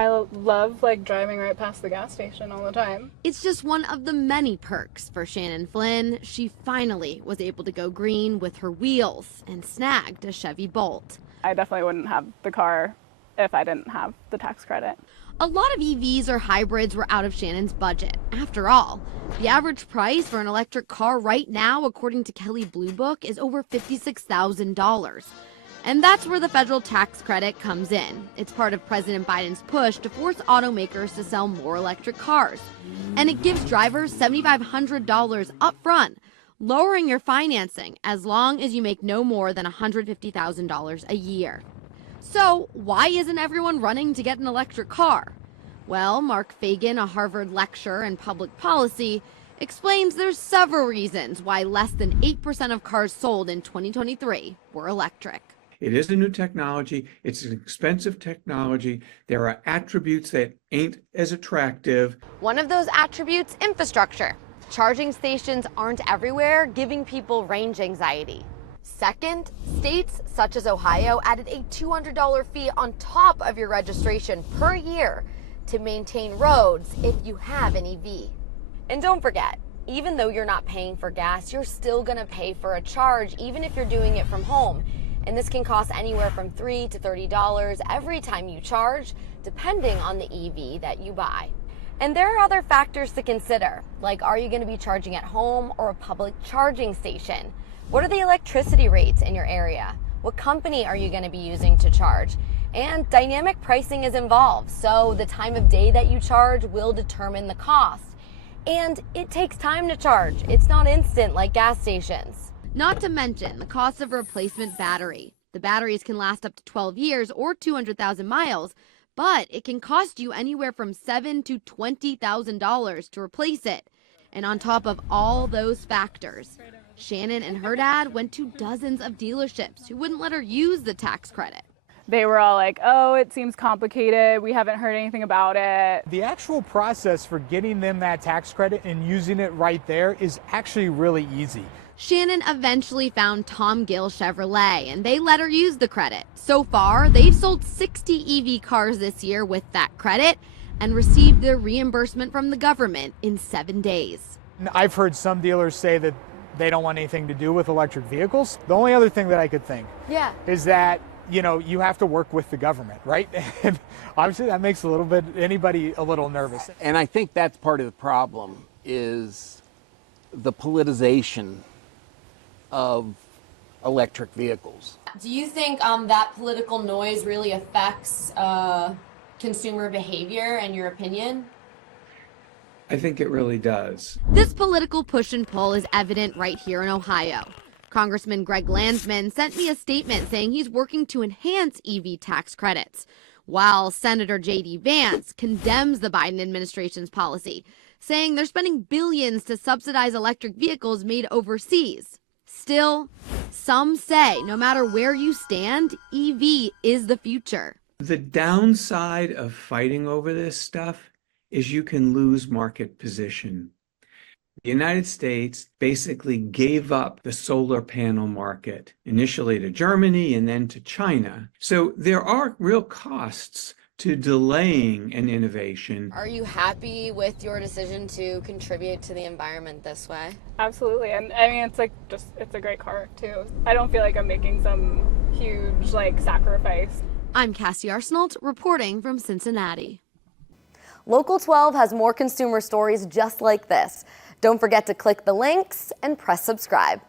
I love like driving right past the gas station all the time. It's just one of the many perks for Shannon Flynn. She finally was able to go green with her wheels and snagged a Chevy Bolt. I definitely wouldn't have the car if I didn't have the tax credit. A lot of EVs or hybrids were out of Shannon's budget. After all, the average price for an electric car right now, according to Kelley Blue Book, is over $56,000. And that's where the federal tax credit comes in. It's part of President Biden's push to force automakers to sell more electric cars. And it gives drivers $7,500 up front, lowering your financing as long as you make no more than $150,000 a year. So why isn't everyone running to get an electric car? Well, Mark Fagan, a Harvard lecturer in public policy, explains there's several reasons why less than 8% of cars sold in 2023 were electric. It is a new technology. It's an expensive technology. There are attributes that ain't as attractive. One of those attributes, infrastructure. Charging stations aren't everywhere, giving people range anxiety. Second, states such as Ohio added a $200 fee on top of your registration per year to maintain roads if you have an EV. And don't forget, even though you're not paying for gas, you're still going to pay for a charge, even if you're doing it from home. And this can cost anywhere from $3 to $30 every time you charge, depending on the EV that you buy. And there are other factors to consider, like are you going to be charging at home or a public charging station? What are the electricity rates in your area? What company are you going to be using to charge? And dynamic pricing is involved, so the time of day that you charge will determine the cost. And it takes time to charge. It's not instant like gas stations. Not to mention the cost of a replacement battery. The batteries can last up to 12 years or 200,000 miles, but it can cost you anywhere from $7,000 to $20,000 to replace it. And on top of all those factors, Shannon and her dad went to dozens of dealerships who wouldn't let her use the tax credit. They were all like, oh, it seems complicated. We haven't heard anything about it. The actual process for getting them that tax credit and using it right there is actually really easy. Shannon eventually found Tom Gill Chevrolet, and they let her use the credit. So far, they've sold 60 EV cars this year with that credit and received their reimbursement from the government in 7 days. I've heard some dealers say that they don't want anything to do with electric vehicles. The only other thing that I could think is that, you know, you have to work with the government, right? And obviously that makes anybody a little nervous. And I think that's part of the problem is the politicization of electric vehicles. Do you think that political noise really affects consumer behavior, in your opinion? I think it really does. This political push and pull is evident right here in Ohio. Congressman Greg Landsman sent me a statement saying he's working to enhance EV tax credits, while Senator J.D. Vance condemns the Biden administration's policy, saying they're spending billions to subsidize electric vehicles made overseas. Still, some say no matter where you stand, EV is the future. The downside of fighting over this stuff is you can lose market position. The United States basically gave up the solar panel market, initially to Germany and then to China. So there are real costs to delaying an innovation. Are you happy with your decision to contribute to the environment this way? Absolutely. And I mean, it's a great car too. I don't feel like I'm making some huge sacrifice. I'm Cassie Arsenault reporting from Cincinnati. Local 12 has more consumer stories just like this. Don't forget to click the links and press subscribe.